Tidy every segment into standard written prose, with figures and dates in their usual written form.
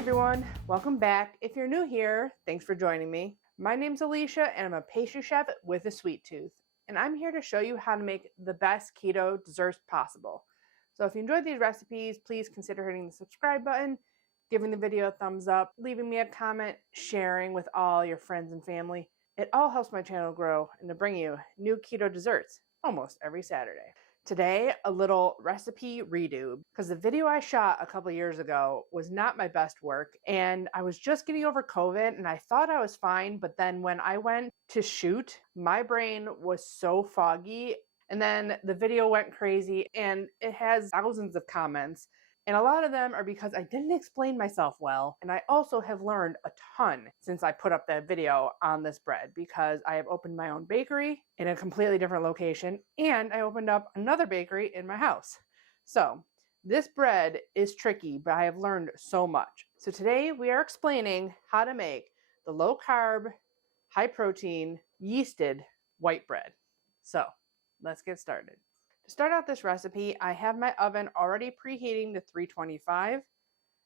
everyone, welcome back. If you're new here, thanks for joining me. My name's Alycia and I'm a pastry chef with a sweet tooth. And I'm here to show you how to make the best keto desserts possible. So if you enjoyed these recipes, please consider hitting the subscribe button, giving the video a thumbs up, leaving me a comment, sharing with all your friends and family. It all helps my channel grow and to bring you new keto desserts almost every Saturday. Today, a little recipe redo, because the video I shot a couple years ago was not my best work, and I was just getting over COVID and I thought I was fine, but then when I went to shoot, my brain was so foggy, and then the video went crazy, and it has thousands of comments, and a lot of them are because I didn't explain myself well, and I also have learned a ton since I put up that video on this bread, because I have opened my own bakery in a completely different location, and I opened up another bakery in my house. So this bread is tricky, but I have learned so much. So today we are explaining how to make the low carb, high protein, yeasted white bread. So let's get started. To start out this recipe, I have my oven already preheating to 325.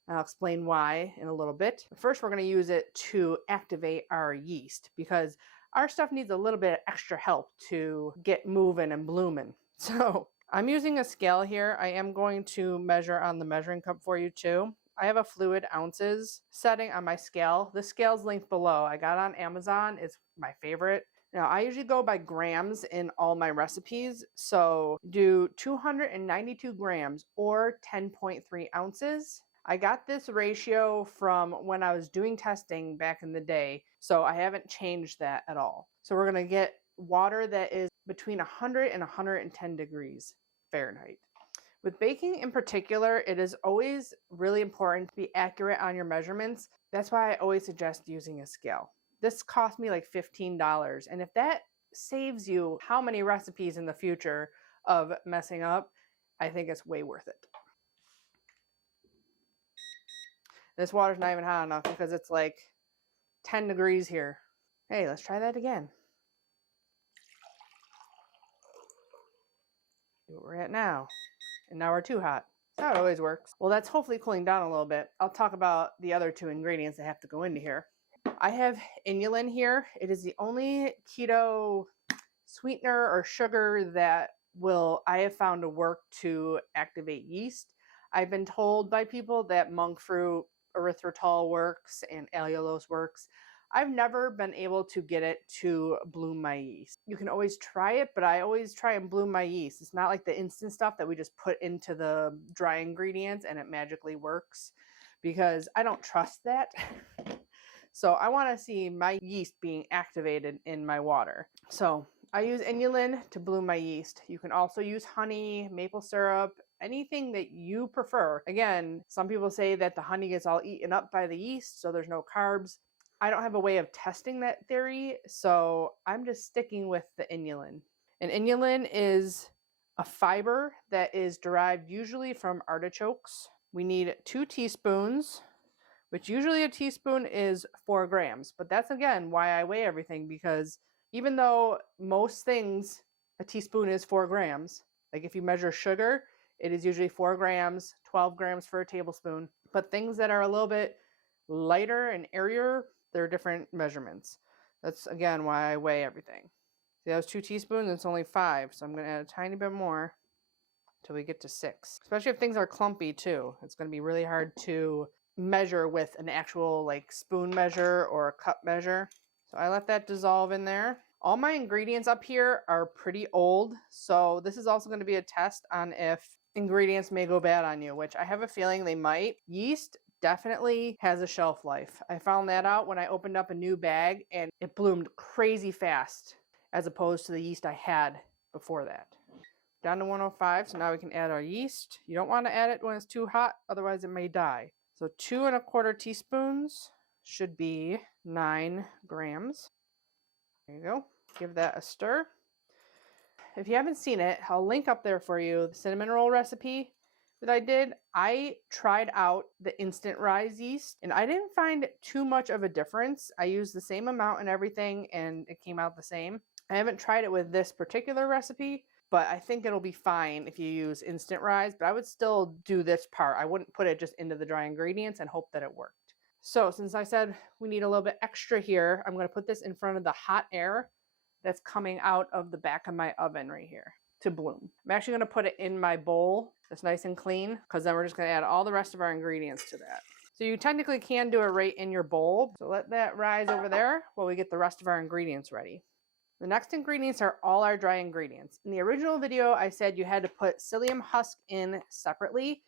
I'll explain why in a little bit. But first, we're going to use it to activate our yeast because our stuff needs a little bit of extra help to get moving and blooming. So I'm using a scale here. I am going to measure on the measuring cup for you too. I have a fluid ounces setting on my scale. The scale's linked below. I got it on Amazon. It's my favorite. Now, I usually go by grams in all my recipes, so do 292 grams or 10.3 ounces. I got this ratio from when I was doing testing back in the day, so I haven't changed that at all. So we're going to get water that is between 100 and 110 degrees Fahrenheit. With baking in particular, it is always really important to be accurate on your measurements. That's why I always suggest using a scale. This cost me like $15, and if that saves you how many recipes in the future of messing up, I think it's way worth it. This water's not even hot enough because it's like 10 degrees here. Hey, let's try that again. See what we're at now. And now we're too hot. That's how it always works. Well, that's hopefully cooling down a little bit. I'll talk about the other two ingredients that have to go into here. I have Inulin here. It is the only keto sweetener or sugar that I have found to work to activate yeast. I've been told by people that monk fruit, erythritol works, and allulose works. I've never been able to get it to bloom my yeast. You can always try it, but I always try and bloom my yeast. It's not like the instant stuff that we just put into the dry ingredients and it magically works, because I don't trust that. So I want to see my yeast being activated in my water. So I use Inulin to bloom my yeast. You can also use honey, maple syrup, anything that you prefer. Again, some people say that the honey gets all eaten up by the yeast, so there's no carbs. I don't have a way of testing that theory, so I'm just sticking with the Inulin. And Inulin is a fiber that is derived usually from artichokes. We need 2 teaspoons, which usually a teaspoon is 4 grams. But that's, again, why I weigh everything, because even though most things, a teaspoon is 4 grams, like if you measure sugar, it is usually 4 grams, 12 grams for a tablespoon. But things that are a little bit lighter and airier, they're different measurements. That's, again, why I weigh everything. See, that was 2 teaspoons, it's only 5, so I'm going to add a tiny bit more until we get to 6. Especially if things are clumpy, too. It's going to be really hard to measure with an actual like spoon measure or a cup measure. So I let that dissolve in there. All my ingredients up here are pretty old, so this is also going to be a test on if ingredients may go bad on you, which I have a feeling they might. Yeast definitely has a shelf life. I found that out when I opened up a new bag and it bloomed crazy fast as opposed to the yeast I had before that. Down to 105, so now we can add our yeast. You don't want to add it when it's too hot, otherwise it may die. So 2 1/4 teaspoons should be 9 grams. There you go. Give that a stir. If you haven't seen it, I'll link up there for you the cinnamon roll recipe that I did. I tried out the instant rise yeast and I didn't find too much of a difference. I used the same amount and everything and it came out the same. I haven't tried it with this particular recipe, but I think it'll be fine if you use instant rise, but I would still do this part. I wouldn't put it just into the dry ingredients and hope that it worked. So since I said we need a little bit extra here, I'm going to put this in front of the hot air that's coming out of the back of my oven right here to bloom. I'm actually going to put it in my bowl that's nice and clean, because then we're just going to add all the rest of our ingredients to that. So you technically can do it right in your bowl. So let that rise over there while we get the rest of our ingredients ready. The next ingredients are all our dry ingredients. In the original video, I said you had to put psyllium husk in separately.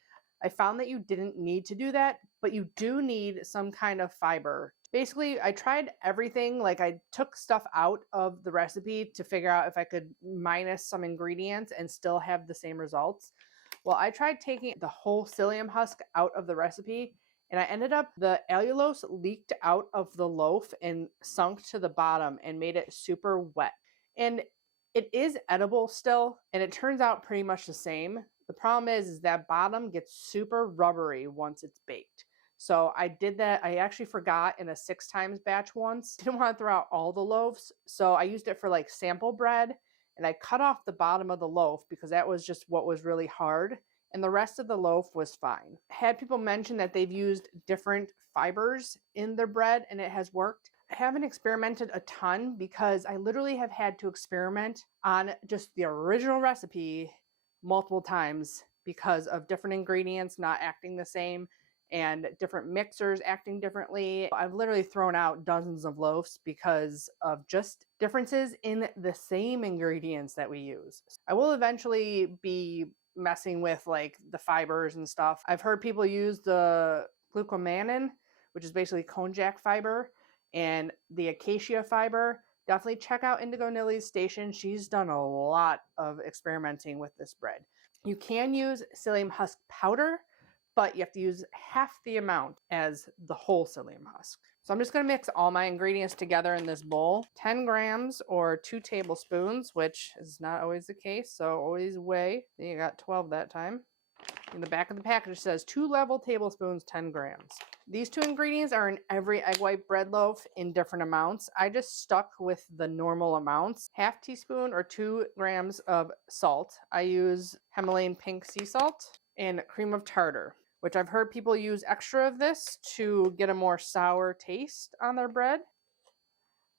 I found that you didn't need to do that, but you do need some kind of fiber. Basically, I tried everything. Like, I took stuff out of the recipe to figure out if I could minus some ingredients and still have the same results. Well, I tried taking the whole psyllium husk out of the recipe, and I ended up, the allulose leaked out of the loaf and sunk to the bottom and made it super wet. And it is edible still, and it turns out pretty much the same. The problem is that bottom gets super rubbery once it's baked. So I did that. I actually forgot in a 6 times batch once. Didn't want to throw out all the loaves, so I used it for like sample bread, and I cut off the bottom of the loaf because that was just what was really hard, and the rest of the loaf was fine. I had people mention that they've used different fibers in their bread and it has worked. I haven't experimented a ton because I literally have had to experiment on just the original recipe multiple times because of different ingredients not acting the same and different mixers acting differently. I've literally thrown out dozens of loaves because of just differences in the same ingredients that we use. I will eventually be messing with like the fibers and stuff. I've heard people use the glucomannan, which is basically konjac fiber, and the acacia fiber. Definitely check out Indigo Nili's station. She's done a lot of experimenting with this bread. You can use psyllium husk powder, but you have to use half the amount as the whole psyllium husk. So I'm just going to mix all my ingredients together in this bowl. 10 grams or 2 tablespoons, which is not always the case, so always weigh. You got 12 that time. In the back of the package, it says 2 level tablespoons, 10 grams. These 2 ingredients are in every egg white bread loaf in different amounts. I just stuck with the normal amounts. Half teaspoon or 2 grams of salt. I use Himalayan pink sea salt and cream of tartar, which I've heard people use extra of this to get a more sour taste on their bread.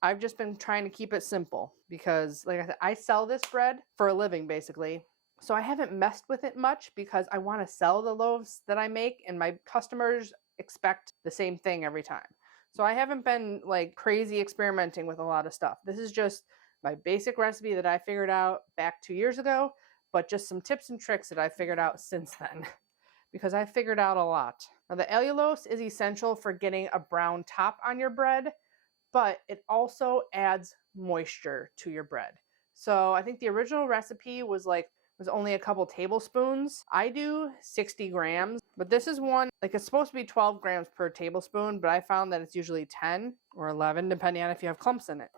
I've just been trying to keep it simple because, like I said, I sell this bread for a living basically. So I haven't messed with it much because I want to sell the loaves that I make, and my customers expect the same thing every time. So I haven't been like crazy experimenting with a lot of stuff. This is just my basic recipe that I figured out back 2 years ago, but just some tips and tricks that I figured out since then because I figured out a lot. Now, the allulose is essential for getting a brown top on your bread, but it also adds moisture to your bread. So I think the original recipe was only a couple tablespoons. I do 60 grams, but this is one, like, it's supposed to be 12 grams per tablespoon, but I found that it's usually 10 or 11, depending on if you have clumps in it.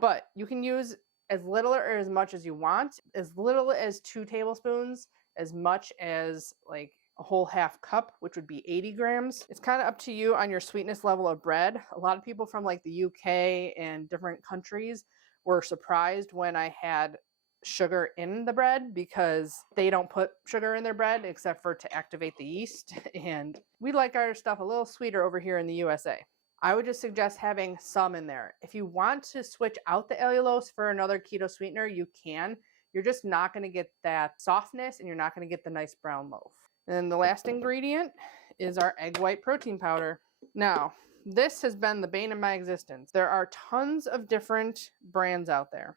But you can use as little or as much as you want, as little as 2 tablespoons, as much as like a whole half cup, which would be 80 grams. It's kind of up to you on your sweetness level of bread. A lot of people from like the UK and different countries were surprised when I had sugar in the bread because they don't put sugar in their bread except for to activate the yeast, and we like our stuff a little sweeter over here in the USA. I would just suggest having some in there. If you want to switch out the allulose for another keto sweetener, you can. You're just not going to get that softness and you're not going to get the nice brown loaf. And then the last ingredient is our egg white protein powder. Now, this has been the bane of my existence. There are tons of different brands out there.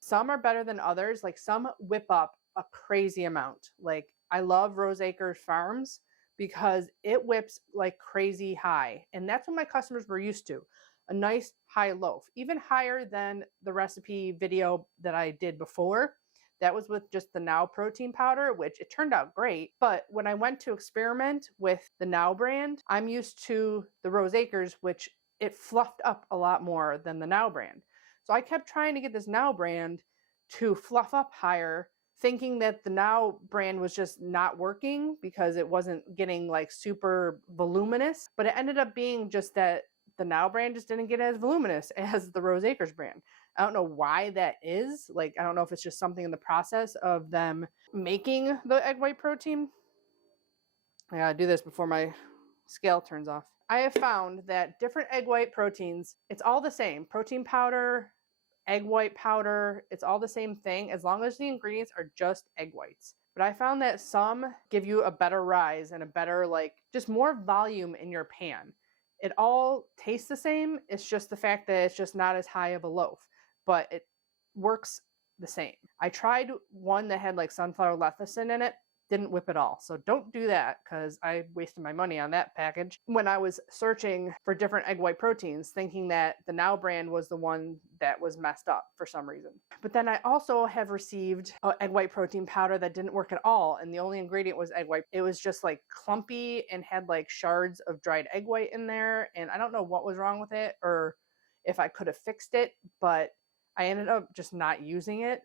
Some are better than others. Like, some whip up a crazy amount. Like, I love Roseacre Farms because it whips like crazy high. And that's what my customers were used to. A nice high loaf, even higher than the recipe video that I did before. That was with just the Now protein powder, which it turned out great. But when I went to experiment with the Now brand, I'm used to the Roseacres, which it fluffed up a lot more than the Now brand. So I kept trying to get this Now brand to fluff up higher, thinking that the Now brand was just not working because it wasn't getting like super voluminous. But it ended up being just that the Now brand just didn't get as voluminous as the Roseacres brand. I don't know why that is. Like, I don't know if it's just something in the process of them making the egg white protein. I gotta do this before my scale turns off. I have found that different egg white proteins, it's all the same. Protein powder, egg white powder, it's all the same thing as long as the ingredients are just egg whites. But I found that some give you a better rise and a better, like, just more volume in your pan. It all tastes the same. It's just the fact that it's just not as high of a loaf, but it works the same. I tried one that had like sunflower lecithin in it. Didn't whip at all. So don't do that because I wasted my money on that package when I was searching for different egg white proteins, thinking that the Now brand was the one that was messed up for some reason. But then I also have received an egg white protein powder that didn't work at all, and the only ingredient was egg white. It was just like clumpy and had like shards of dried egg white in there, and I don't know what was wrong with it or if I could have fixed it, but I ended up just not using it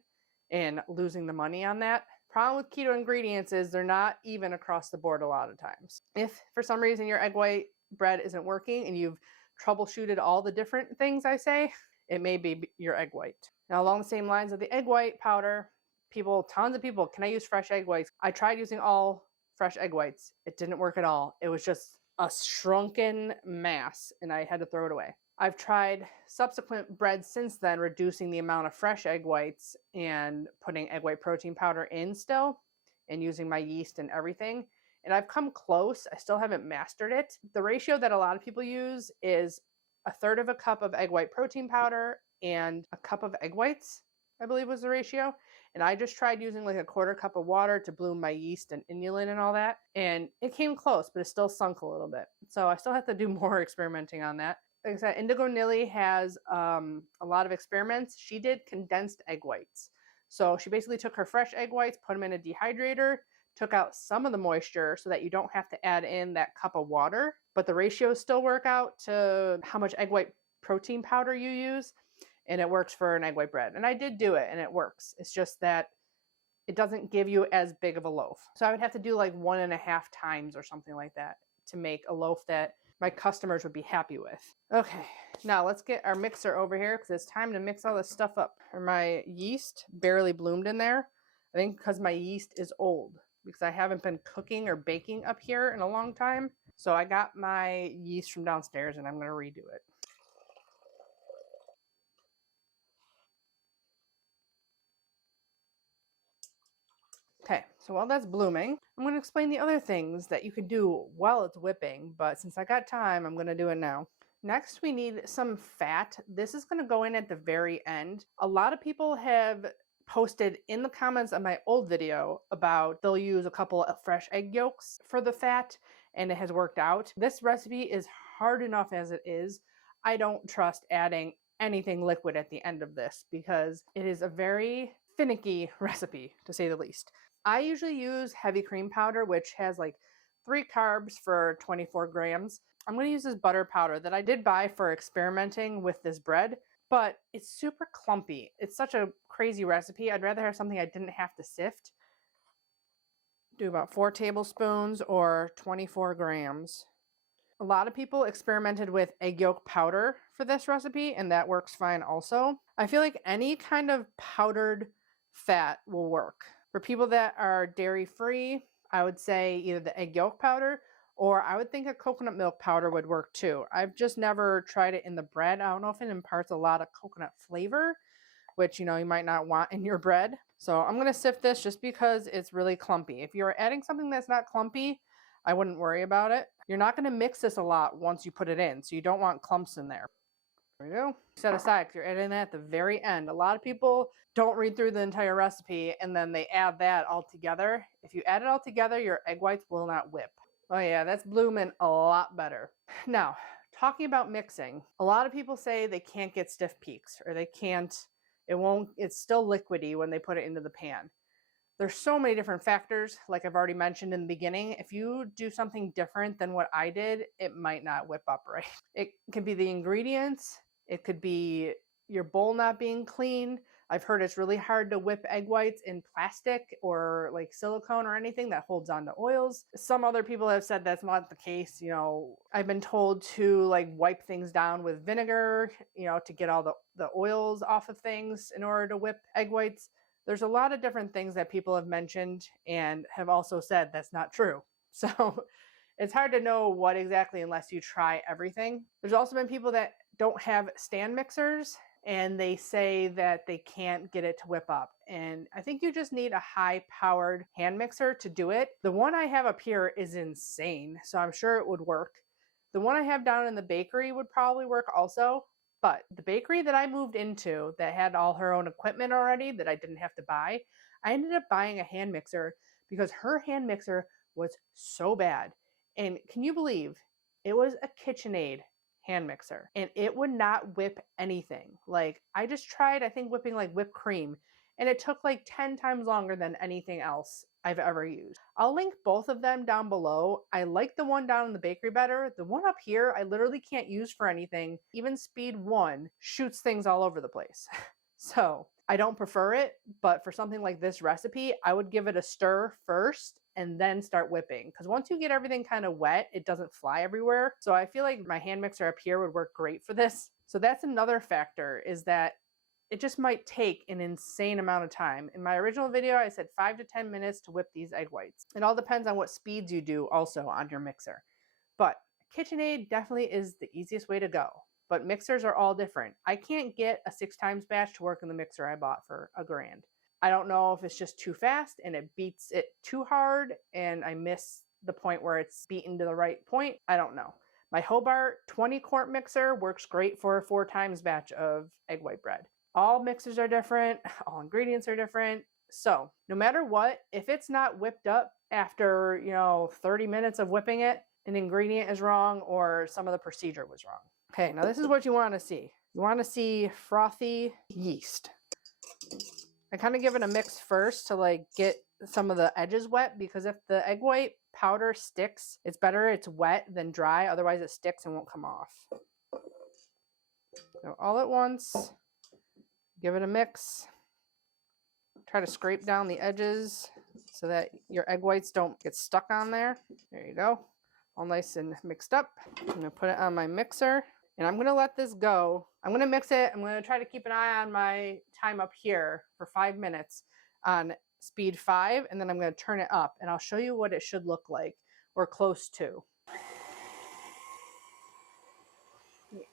and losing the money on that. Problem with keto ingredients is they're not even across the board a lot of times. If for some reason your egg white bread isn't working and you've troubleshooted all the different things I say, it may be your egg white. Now, along the same lines of the egg white powder, tons of people, can I use fresh egg whites? I tried using all fresh egg whites. It didn't work at all. It was just a shrunken mass and I had to throw it away. I've tried subsequent breads since then, reducing the amount of fresh egg whites and putting egg white protein powder in still and using my yeast and everything. And I've come close. I still haven't mastered it. The ratio that a lot of people use is 1/3 of a cup of egg white protein powder and a cup of egg whites, I believe was the ratio. And I just tried using like 1/4 cup of water to bloom my yeast and inulin and all that. And it came close, but it still sunk a little bit. So I still have to do more experimenting on that. Like I said, Indigo Nili has a lot of experiments. She did condensed egg whites. So she basically took her fresh egg whites, put them in a dehydrator, took out some of the moisture so that you don't have to add in that cup of water, but the ratios still work out to how much egg white protein powder you use, and it works for an egg white bread. And I did do it, and it works. It's just that it doesn't give you as big of a loaf. So I would have to do like 1.5 times or something like that to make a loaf that my customers would be happy with. Okay, now let's get our mixer over here because it's time to mix all this stuff up. My yeast barely bloomed in there. I think because my yeast is old because I haven't been cooking or baking up here in a long time. So I got my yeast from downstairs and I'm going to redo it. Okay, so while that's blooming, I'm going to explain the other things that you can do while it's whipping, but since I got time, I'm going to do it now. Next, we need some fat. This is going to go in at the very end. A lot of people have posted in the comments on my old video about they'll use a couple of fresh egg yolks for the fat, and it has worked out. This recipe is hard enough as it is. I don't trust adding anything liquid at the end of this because it is a very finicky recipe, to say the least. I usually use heavy cream powder, which has like 3 carbs for 24 grams. I'm going to use this butter powder that I did buy for experimenting with this bread, but it's super clumpy. It's such a crazy recipe. I'd rather have something I didn't have to sift. Do about 4 tablespoons or 24 grams. A lot of people experimented with egg yolk powder for this recipe, and that works fine also. I feel like any kind of powdered fat will work. For people that are dairy-free, I would say either the egg yolk powder or I would think a coconut milk powder would work too. I've just never tried it in the bread. I don't know if it imparts a lot of coconut flavor, which, you might not want in your bread. So I'm going to sift this just because it's really clumpy. If you're adding something that's not clumpy, I wouldn't worry about it. You're not going to mix this a lot once you put it in, so you don't want clumps in there. There we go. Set aside because you're adding that at the very end. A lot of people don't read through the entire recipe and then they add that all together. If you add it all together, your egg whites will not whip. Oh yeah, that's blooming a lot better. Now, talking about mixing, a lot of people say they can't get stiff peaks or it's still liquidy when they put it into the pan. There's so many different factors, like I've already mentioned in the beginning. If you do something different than what I did, it might not whip up right. It could be the ingredients. It could be your bowl not being clean. I've heard it's really hard to whip egg whites in plastic or like silicone or anything that holds on to oils. Some other people have said that's not the case. I've been told to like wipe things down with vinegar, to get all the oils off of things in order to whip egg whites. There's a lot of different things that people have mentioned and have also said that's not true. So it's hard to know what exactly unless you try everything. There's also been people that don't have stand mixers and they say that they can't get it to whip up. And I think you just need a high-powered hand mixer to do it. The one I have up here is insane, so I'm sure it would work. The one I have down in the bakery would probably work also, but the bakery that I moved into that had all her own equipment already that I didn't have to buy, I ended up buying a hand mixer because her hand mixer was so bad. And can you believe it was a KitchenAid hand mixer and it would not whip anything. Like I just tried, I think, whipping like whipped cream and it took like 10 times longer than anything else I've ever used. I'll link both of them down below. I like the one down in the bakery better. The one up here, I literally can't use for anything. Even speed 1 shoots things all over the place. So I don't prefer it, but for something like this recipe, I would give it a stir first and then start whipping. Because once you get everything kind of wet, it doesn't fly everywhere. So I feel like my hand mixer up here would work great for this. So that's another factor, is that it just might take an insane amount of time. In my original video, I said 5 to 10 minutes to whip these egg whites. It all depends on what speeds you do also on your mixer. But KitchenAid definitely is the easiest way to go. But mixers are all different. I can't get a 6 times batch to work in the mixer I bought for $1,000. I don't know if it's just too fast and it beats it too hard and I miss the point where it's beaten to the right point. I don't know. My Hobart 20 quart mixer works great for a 4 times batch of egg white bread. All mixers are different, all ingredients are different. So no matter what, if it's not whipped up after, 30 minutes of whipping it, an ingredient is wrong or some of the procedure was wrong. Okay, now this is what you want to see. You want to see frothy yeast. I kind of give it a mix first to like get some of the edges wet, because if the egg white powder sticks, it's better it's wet than dry. Otherwise it sticks and won't come off. So all at once, give it a mix. Try to scrape down the edges so that your egg whites don't get stuck on there. There you go. All nice and mixed up. I'm going to put it on my mixer and I'm going to let this go. I'm going to mix it. I'm going to try to keep an eye on my time up here for 5 minutes on speed 5, and then I'm going to turn it up and I'll show you what it should look like, or close to.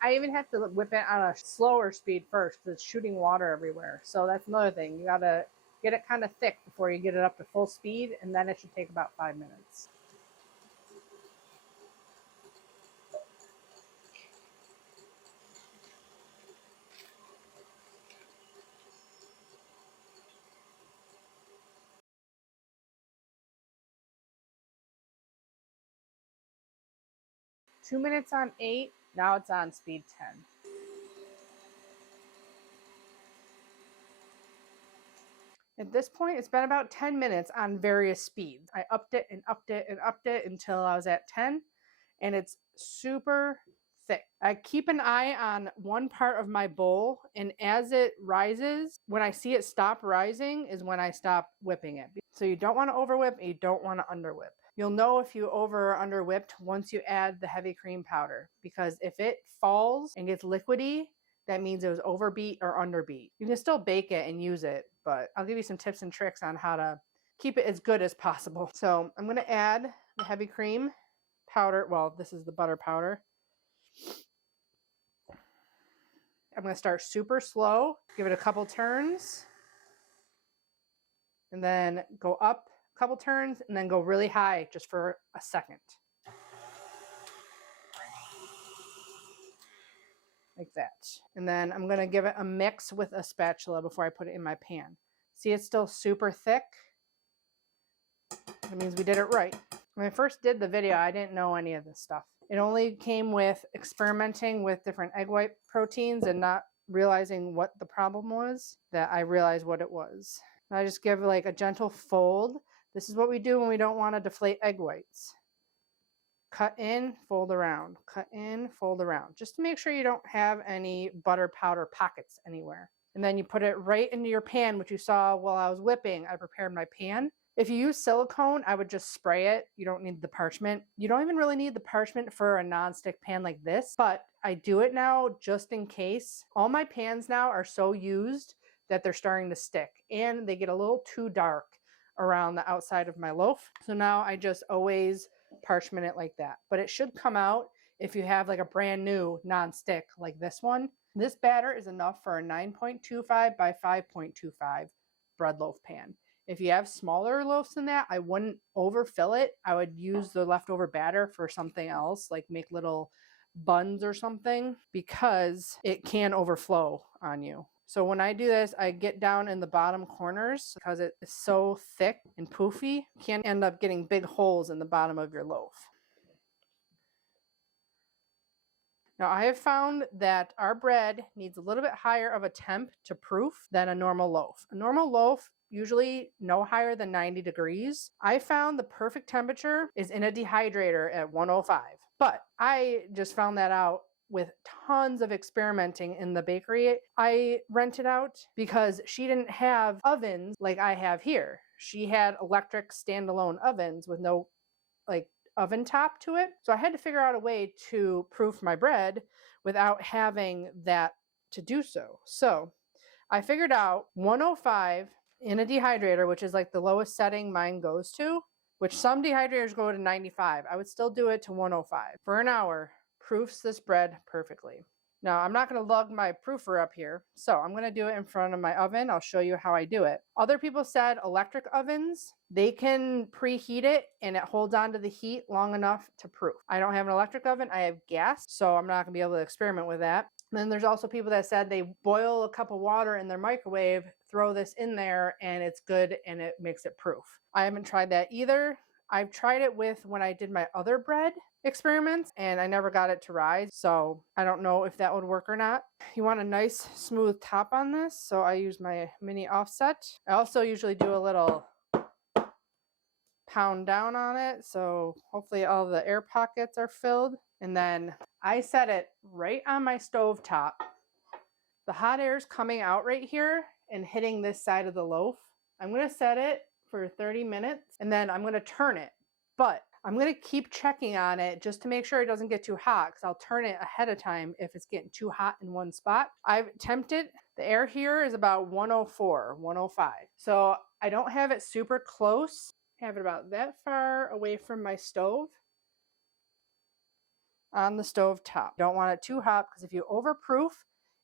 I even have to whip it on a slower speed first because it's shooting water everywhere. So that's another thing. You got to get it kind of thick before you get it up to full speed, and then it should take about 5 minutes. Two minutes on 8, now it's on speed 10. At this point, it's been about 10 minutes on various speeds. I upped it and upped it and upped it until I was at 10, and it's super thick. I keep an eye on one part of my bowl, and as it rises, when I see it stop rising is when I stop whipping it. So you don't want to overwhip and you don't want to underwhip. You'll know if you over or under whipped once you add the heavy cream powder, because if it falls and gets liquidy, that means it was overbeat or underbeat. You can still bake it and use it, but I'll give you some tips and tricks on how to keep it as good as possible. So I'm going to add the heavy cream powder. Well, this is the butter powder. I'm going to start super slow, give it a couple turns, and then go up a couple turns, and then go really high just for a second. Like that. And then I'm going to give it a mix with a spatula before I put it in my pan. See, it's still super thick. That means we did it right. When I first did the video, I didn't know any of this stuff. It only came with experimenting with different egg white proteins and not realizing what the problem was, that I realized what it was. And I just give like a gentle fold. This is what we do when we don't want to deflate egg whites. Cut in, fold around, cut in, fold around, just to make sure you don't have any butter powder pockets anywhere. And then you put it right into your pan, which you saw while I was whipping. I prepared my pan. If you use silicone, I would just spray it. You don't need the parchment. You don't even really need the parchment for a non-stick pan like this, but I do it now just in case. All my pans now are so used that they're starting to stick and they get a little too dark. around the outside of my loaf. So now I just always parchment it like that. But it should come out if you have like a brand new non-stick like this one. This batter is enough for a 9.25 by 5.25 bread loaf pan. If you have smaller loaves than that, I wouldn't overfill it. I would use the leftover batter for something else, like make little buns or something, because it can overflow on you. So when I do this, I get down in the bottom corners because it is so thick and poofy. You can end up getting big holes in the bottom of your loaf. Now I have found that our bread needs a little bit higher of a temp to proof than a normal loaf. A normal loaf usually no higher than 90 degrees. I found the perfect temperature is in a dehydrator at 105. But I just found that out with tons of experimenting in the bakery I rented out, because she didn't have ovens like I have here. She had electric standalone ovens with no like oven top to it. So I had to figure out a way to proof my bread without having that to do so. So I figured out 105 in a dehydrator, which is like the lowest setting mine goes to, which some dehydrators go to 95. I would still do it to 105 for an hour. Proofs this bread perfectly. Now, I'm not going to lug my proofer up here, so I'm going to do it in front of my oven. I'll show you how I do it. Other people said electric ovens, they can preheat it and it holds on to the heat long enough to proof. I don't have an electric oven. I have gas, so I'm not going to be able to experiment with that. And then there's also people that said they boil a cup of water in their microwave, throw this in there, and it's good and it makes it proof. I haven't tried that either. I've tried it with when I did my other bread experiments and I never got it to rise, so I don't know if that would work or not. You want a nice smooth top on this, so I use my mini offset. I also usually do a little pound down on it, so hopefully all the air pockets are filled. And then I set it right on my stove top. The hot air is coming out right here and hitting this side of the loaf. I'm going to set it for 30 minutes and then I'm going to turn it. But I'm going to keep checking on it just to make sure it doesn't get too hot, because I'll turn it ahead of time if it's getting too hot in one spot. I've tempted, the air here is about 104, 105. So I don't have it super close. I have it about that far away from my stove on the stove top. Don't want it too hot, because if you overproof,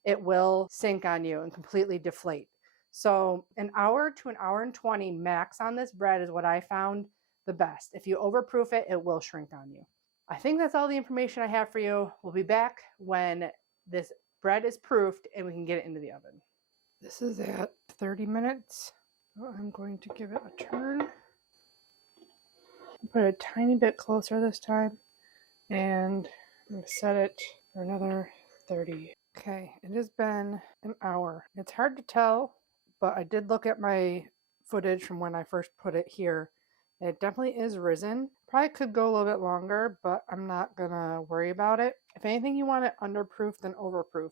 it will sink on you and completely deflate. So an hour to an hour and 20 max on this bread is what I found the best. If you overproof it, it will shrink on you. I think that's all the information I have for you. We'll be back when this bread is proofed and we can get it into the oven. This is at 30 minutes. So I'm going to give it a turn. Put it a tiny bit closer this time. And I'm going to set it for another 30. Okay, it has been an hour. It's hard to tell, but I did look at my footage from when I first put it here. It definitely is risen. Probably could go a little bit longer, but I'm not gonna worry about it. If anything, you want it underproofed than overproofed.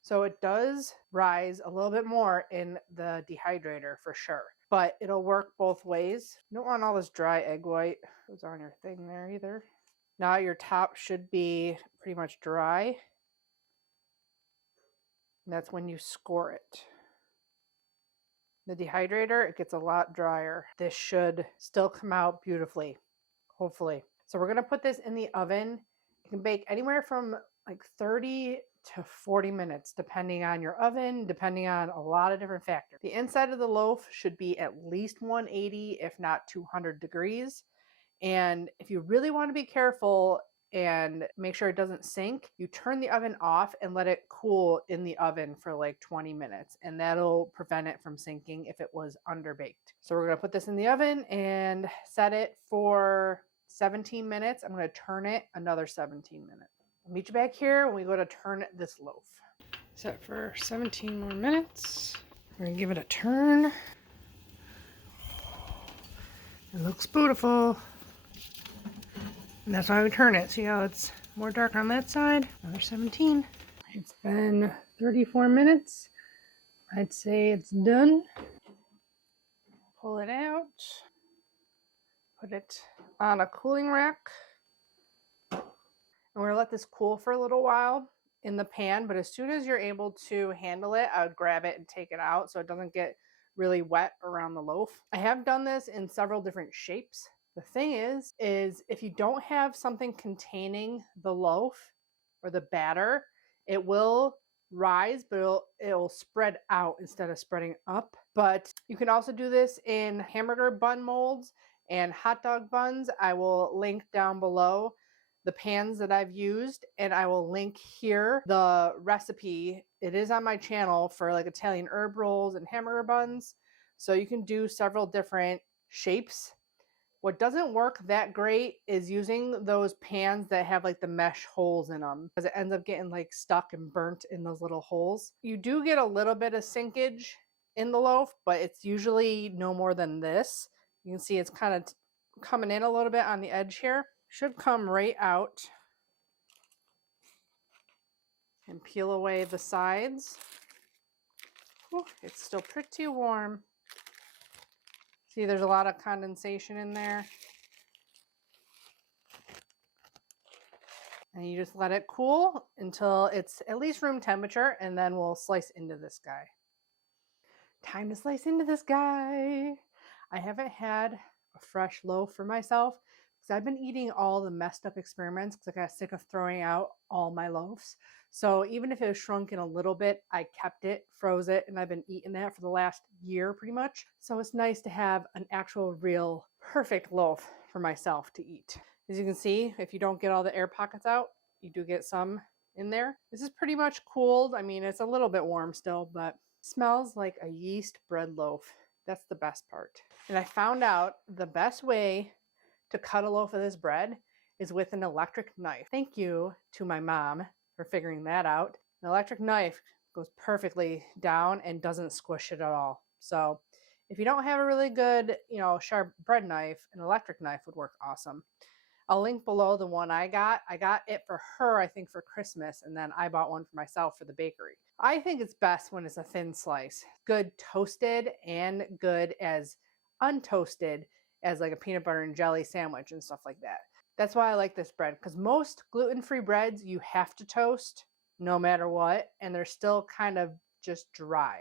So it does rise a little bit more in the dehydrator for sure, but it'll work both ways. You don't want all this dry egg white. Goes on your thing there either. Now your top should be pretty much dry. And that's when you score it. The dehydrator, it gets a lot drier. This should still come out beautifully, hopefully. So we're gonna put this in the oven. You can bake anywhere from like 30 to 40 minutes, depending on your oven, depending on a lot of different factors. The inside of the loaf should be at least 180, if not 200 degrees. And if you really want to be careful and make sure it doesn't sink, you turn the oven off and let it cool in the oven for like 20 minutes, and that'll prevent it from sinking if it was underbaked. So we're going to put this in the oven and set it for 17 minutes. I'm going to turn it another 17 minutes. I'll meet you back here when we go to turn this loaf. Set for 17 more minutes. We're going to give it a turn. It looks beautiful. And that's why we turn it. See how it's more dark on that side? Another 17. It's been 34 minutes. I'd say it's done. Pull it out. Put it on a cooling rack. And we're gonna let this cool for a little while in the pan, but as soon as you're able to handle it, I would grab it and take it out so it doesn't get really wet around the loaf. I have done this in several different shapes. The thing is if you don't have something containing the loaf or the batter, it will rise, but it'll spread out instead of spreading up. But you can also do this in hamburger bun molds and hot dog buns. I will link down below the pans that I've used, and I will link here the recipe. It is on my channel for like Italian herb rolls and hamburger buns. So you can do several different shapes. What doesn't work that great is using those pans that have like the mesh holes in them, because it ends up getting like stuck and burnt in those little holes. You do get a little bit of sinkage in the loaf, but it's usually no more than this. You can see it's kind of coming in a little bit on the edge here. Should come right out. And peel away the sides. Whew, it's still pretty warm. See, there's a lot of condensation in there. And you just let it cool until it's at least room temperature, and then we'll slice into this guy. Time to slice into this guy. I haven't had a fresh loaf for myself because I've been eating all the messed up experiments because I got sick of throwing out all my loaves. So even if it was shrunken a little bit, I kept it, froze it, and I've been eating that for the last year pretty much. So it's nice to have an actual real perfect loaf for myself to eat. As you can see, if you don't get all the air pockets out, you do get some in there. This is pretty much cooled. I mean, it's a little bit warm still, but smells like a yeast bread loaf. That's the best part. And I found out the best way to cut a loaf of this bread is with an electric knife. Thank you to my mom for figuring that out. An electric knife goes perfectly down and doesn't squish it at all. So if you don't have a really good, sharp bread knife, an electric knife would work awesome. I'll link below the one I got. I got it for her, I think, for Christmas, and then I bought one for myself for the bakery. I think it's best when it's a thin slice. Good toasted and good as untoasted as like a peanut butter and jelly sandwich and stuff like that. That's why I like this bread, because most gluten-free breads you have to toast no matter what, and they're still kind of just dry.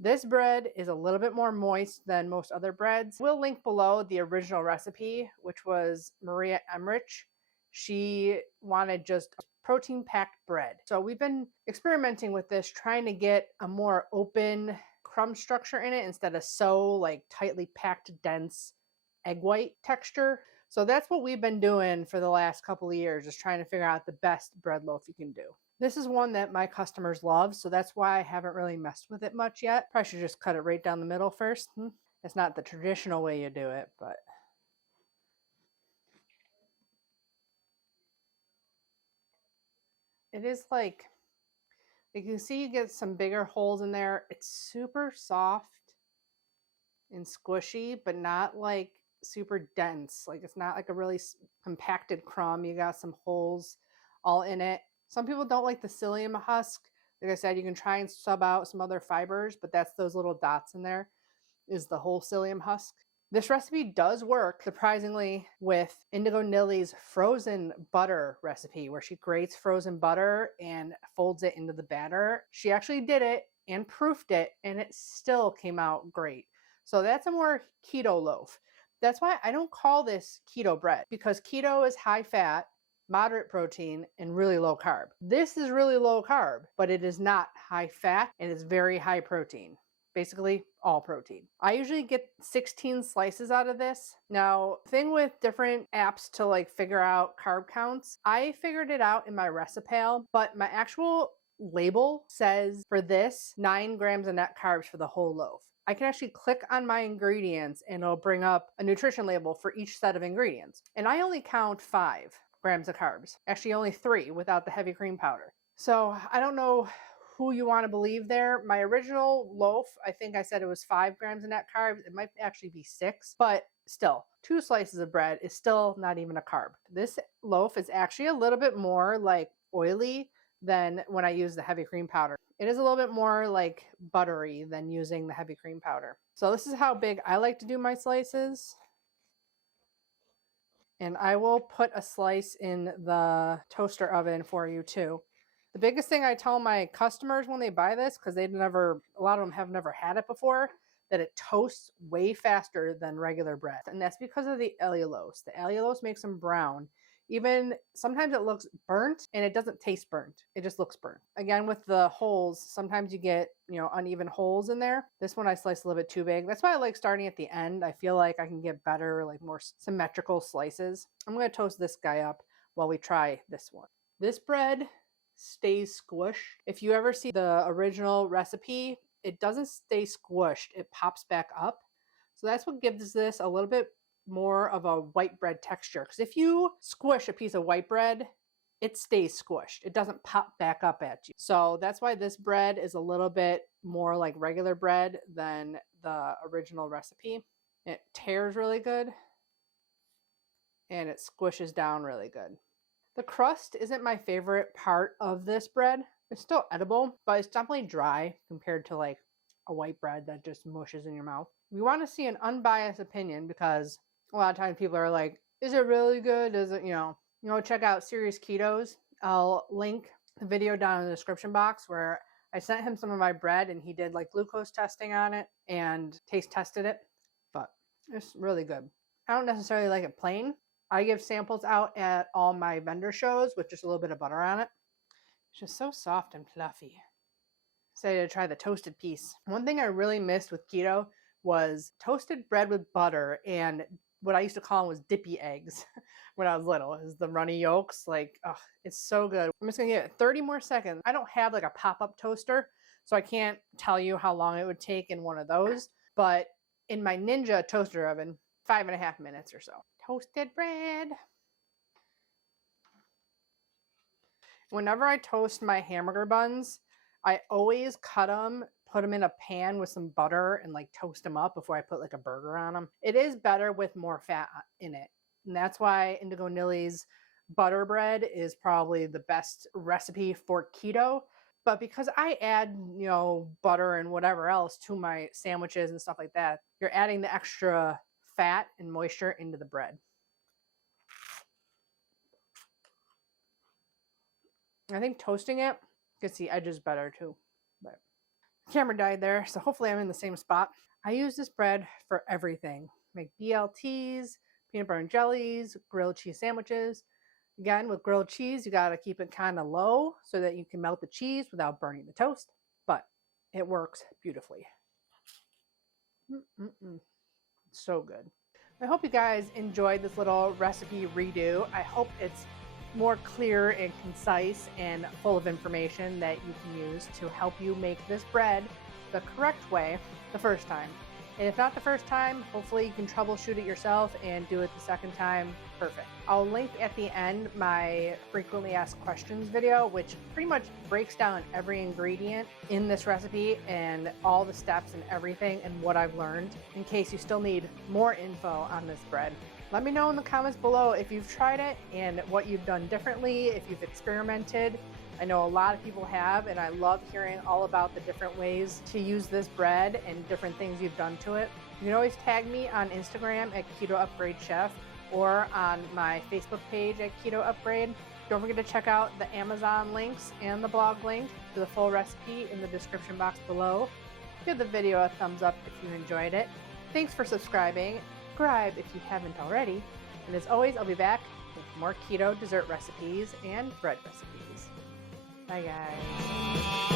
This bread is a little bit more moist than most other breads. We'll link below the original recipe, which was Maria Emmerich. She wanted just a protein-packed bread. So we've been experimenting with this, trying to get a more open crumb structure in it instead of so like tightly packed, dense egg white texture. So that's what we've been doing for the last couple of years, just trying to figure out the best bread loaf you can do. This is one that my customers love, so that's why I haven't really messed with it much yet. Probably should just cut it right down the middle first. It's not the traditional way you do it, but it is like you can see you get some bigger holes in there. It's super soft and squishy, but not like super dense. Like it's not like a really compacted crumb. You got some holes all in it. Some people don't like the psyllium husk. Like I said, you can try and sub out some other fibers, but that's those little dots in there is the whole psyllium husk. This recipe does work, surprisingly, with Indigo Nili's frozen butter recipe, where she grates frozen butter and folds it into the batter. She actually did it and proofed it, and it still came out great. So that's a more keto loaf. That's why I don't call this keto bread, because keto is high fat, moderate protein, and really low carb. This is really low carb, but it is not high fat and it's very high protein. Basically all protein. I usually get 16 slices out of this. Now, thing with different apps to like figure out carb counts, I figured it out in my Recipale, but my actual label says for this 9 grams of net carbs for the whole loaf. I can actually click on my ingredients and it'll bring up a nutrition label for each set of ingredients. And I only count 5 grams of carbs. Actually only 3 without the heavy cream powder. So I don't know who you want to believe there. My original loaf, I think I said it was 5 grams of net carbs. It might actually be 6, but still, 2 slices of bread is still not even a carb. This loaf is actually a little bit more like oily than when I use the heavy cream powder. It is a little bit more like buttery than using the heavy cream powder. So this is how big I like to do my slices. And I will put a slice in the toaster oven for you too. The biggest thing I tell my customers when they buy this, because a lot of them have never had it before, that it toasts way faster than regular bread. And that's because of the allulose. The allulose makes them brown. Even sometimes it looks burnt and it doesn't taste burnt. It just looks burnt. Again, with the holes, sometimes you get, uneven holes in there. This one I sliced a little bit too big. That's why I like starting at the end. I feel like I can get better, like more symmetrical slices. I'm going to toast this guy up while we try this one. This bread stays squished. If you ever see the original recipe, it doesn't stay squished. It pops back up. So that's what gives this a little bit more of a white bread texture, because if you squish a piece of white bread, it stays squished. It doesn't pop back up at you. So that's why this bread is a little bit more like regular bread than the original recipe. It tears really good and it squishes down really good. The crust isn't my favorite part of this bread. It's still edible, but it's definitely dry compared to like a white bread that just mushes in your mouth. We want to see an unbiased opinion, because a lot of times people are like, is it really good? Does it, check out Serious Ketos. I'll link the video down in the description box where I sent him some of my bread and he did like glucose testing on it and taste tested it, but it's really good. I don't necessarily like it plain. I give samples out at all my vendor shows with just a little bit of butter on it. It's just so soft and fluffy. Excited to try the toasted piece. One thing I really missed with keto was toasted bread with butter, and what I used to call them was dippy eggs when I was little. Is the runny yolks. Like, oh, it's so good. I'm just gonna give it 30 more seconds. I don't have like a pop-up toaster, so I can't tell you how long it would take in one of those. But in my Ninja toaster oven, 5.5 minutes or so. Toasted bread. Whenever I toast my hamburger buns, I always cut them, put them in a pan with some butter and like toast them up before I put like a burger on them. It is better with more fat in it. And that's why Indigo Nili's butter bread is probably the best recipe for keto. But because I add, butter and whatever else to my sandwiches and stuff like that, you're adding the extra fat and moisture into the bread. I think toasting it gets the edges better too. But the camera died there, so hopefully I'm in the same spot. I use this bread for everything. Make BLTs, peanut butter and jellies, grilled cheese sandwiches. Again, with grilled cheese, you gotta keep it kind of low so that you can melt the cheese without burning the toast, but it works beautifully. So good. I hope you guys enjoyed this little recipe redo. I hope it's more clear and concise and full of information that you can use to help you make this bread the correct way the first time. And if not the first time, hopefully you can troubleshoot it yourself and do it the second time perfect. I'll link at the end my frequently asked questions video, which pretty much breaks down every ingredient in this recipe and all the steps and everything and what I've learned, in case you still need more info on this bread. Let me know in the comments below if you've tried it and what you've done differently, if you've experimented. I know a lot of people have, and I love hearing all about the different ways to use this bread and different things you've done to it. You can always tag me on Instagram at Keto Upgrade Chef or on my Facebook page at Keto Upgrade. Don't forget to check out the Amazon links and the blog link to the full recipe in the description box below. Give the video a thumbs up if you enjoyed it. Thanks for subscribing. Subscribe if you haven't already. And as always, I'll be back with more keto dessert recipes and bread recipes. Bye guys.